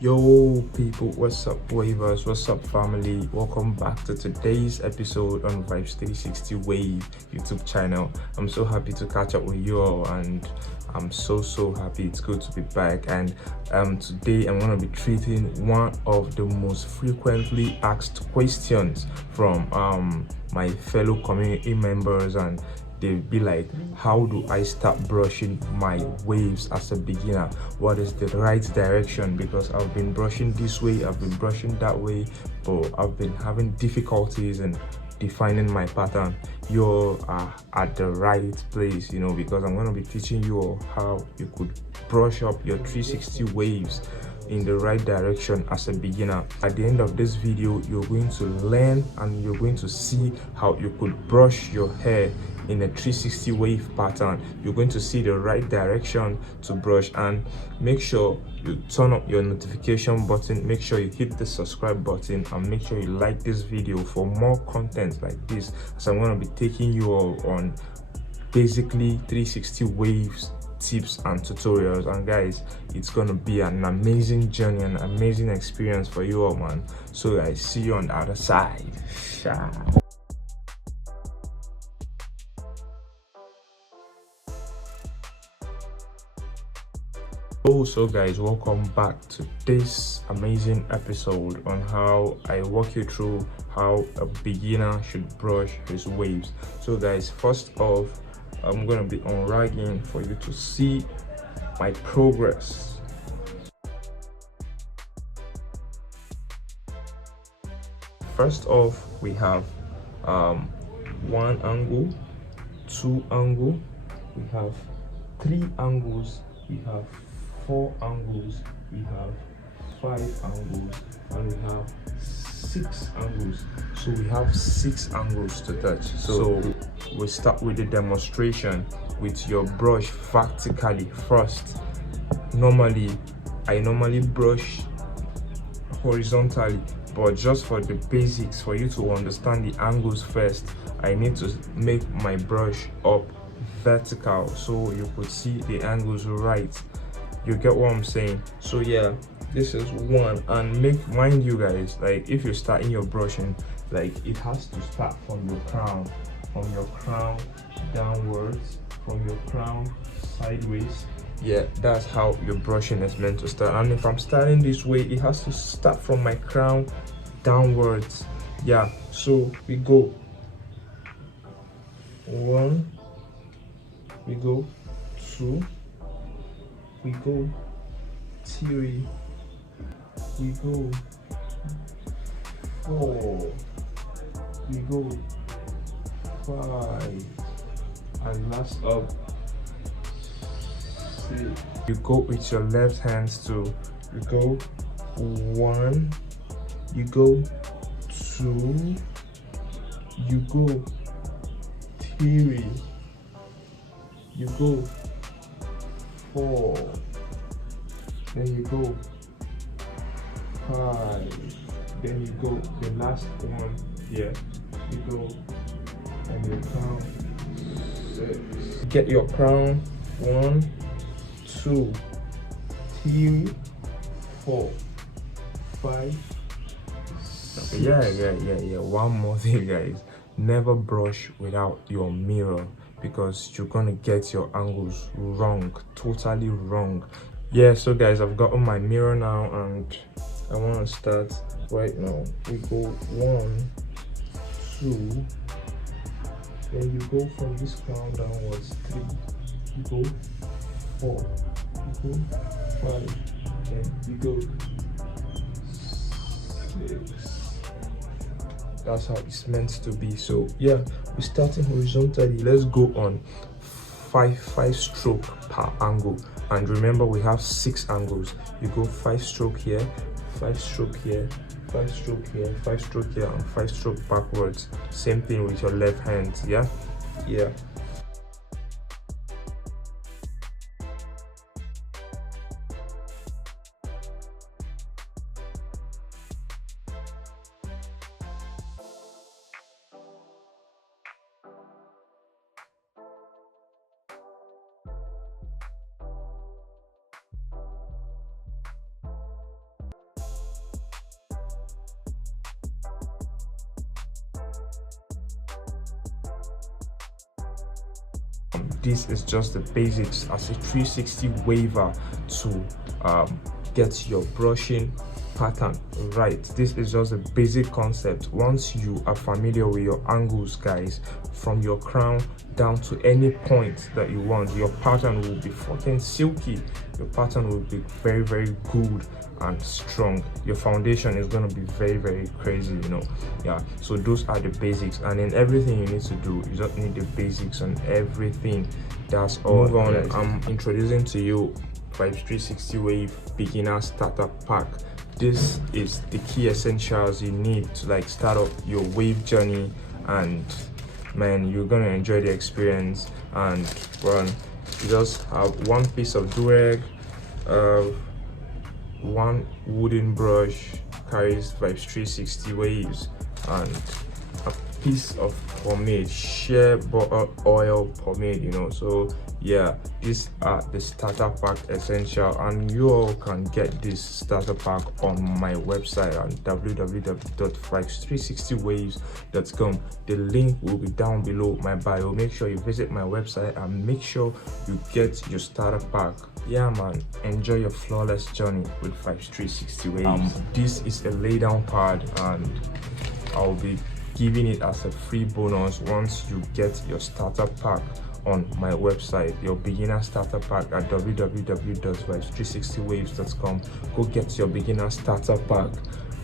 Yo people, what's up wavers, what's up family, welcome back to today's episode on Vibes 360 Wave YouTube channel. I'm so happy to catch up with you all, and I'm so happy. It's good to be back. And today I'm going to be treating one of the most frequently asked questions from my fellow community members, and they'll be like, how do I start brushing my waves as a beginner? What is the right direction? Because I've been brushing this way, I've been brushing that way, but I've been having difficulties in defining my pattern. You are at the right place, because I'm going to be teaching you all how you could brush up your 360 waves in the right direction as a beginner. At the end of this video, you're going to learn and you're going to see how you could brush your hair in a 360 wave pattern. You're going to see the right direction to brush, and make sure you turn up your notification button, make sure you hit the subscribe button, and make sure you like this video for more content like this, as I'm going to be taking you all on basically 360 waves tips and tutorials. And guys, it's gonna be an amazing journey, an amazing experience for you all, man. So I see you on the other side. So guys, welcome back to this amazing episode on how I walk you through how a beginner should brush his waves. So guys, first off, I'm gonna be unragging for you to see my progress. First off, we have one angle, two angle, we have three angles, we have four angles, we have five angles, and we have six angles. So we have six angles to touch. So we start with the demonstration with your brush vertically first. I normally brush horizontally, but just for the basics, for you to understand the angles first, I need to make my brush up vertical so you could see the angles right. You get what I'm saying? So yeah, this is one. And mind you guys, like if you're starting your brushing, like it has to start from your crown downwards, from your crown sideways. Yeah, that's how your brushing is meant to start. And if I'm starting this way, it has to start from my crown downwards. Yeah, so we go one, we go two, we go three, we go four, we go five, and last up six. You go with your left hands too. You go one, you go two, you go three, you go four, then you go five, then you go the last one. Yeah, you go and you count six. Get your crown. 1, 2, 3, 4, 5, 6. Yeah. One more thing, guys. Never brush without your mirror, because you're gonna get your angles wrong, totally wrong. Yeah, so guys, I've got on my mirror now, and I want to start right now. We go 1, 2, then you go from this crown downwards 3, you go 4, you go 5, then you go 6. That's how it's meant to be. So yeah, we're starting horizontally. Let's go on five stroke per angle, and remember we have 6 angles. You go 5 stroke here, 5 stroke here, 5 stroke here, 5 stroke here, and 5 stroke backwards. Same thing with your left hand. Yeah. this is just the basics as a 360 waver to get your brushing pattern right. This is just a basic concept. Once you are familiar with your angles, guys, from your crown down to any point that you want, your pattern will be fucking silky. Your pattern will be very, very good and strong. Your foundation is going to be very, very crazy, you know. Yeah, so those are the basics, and then everything you need to do, you just need the basics on everything. That's all. Move on. Guys, I'm introducing to you Vibes 360 Wave Beginner Starter Pack. This is the key essentials you need to like start up your wave journey, and man, you're gonna enjoy the experience. And run, you just have one piece of durag, one wooden brush carries Vibes 360 waves, and a piece of pomade, shea butter oil pomade, you know. So yeah, these are the starter pack essential, and you all can get this starter pack on my website at www.vibes360waves.com. the link will be down below my bio. Make sure you visit my website and make sure you get your starter pack. Yeah man, enjoy your flawless journey with Vibes 360 waves. This is a lay down pad, and I'll be giving it as a free bonus once you get your starter pack on my website, your beginner starter pack at www.vibes360waves.com. go get your beginner starter pack,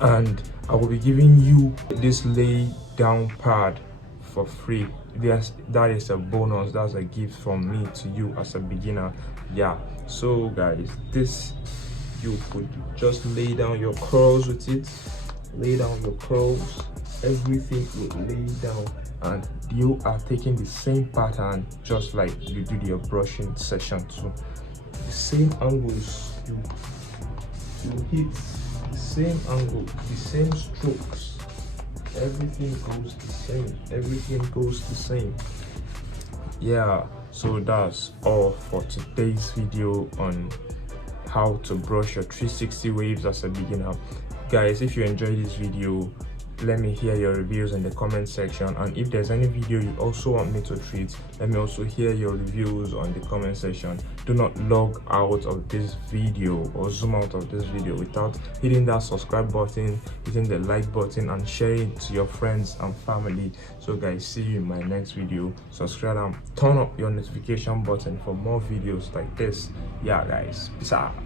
and I will be giving you this lay down pad for free. That is a bonus. That's a gift from me to you as a beginner. Yeah, so guys, this, you could just lay down your curls with it, lay down your curls, everything will lay down, and you are taking the same pattern just like you did your brushing session too. The same angles, you hit the same angle, the same strokes, everything goes the same, everything goes the same. Yeah, so that's all for today's video on how to brush your 360 waves as a beginner. Guys, if you enjoyed this video, let me hear your reviews in the comment section, and if there's any video you also want me to treat, let me also hear your reviews on the comment section. Do not log out of this video or zoom out of this video without hitting that subscribe button, hitting the like button, and sharing it to your friends and family. So guys, see you in my next video. Subscribe and turn up your notification button for more videos like this. Yeah guys, peace out.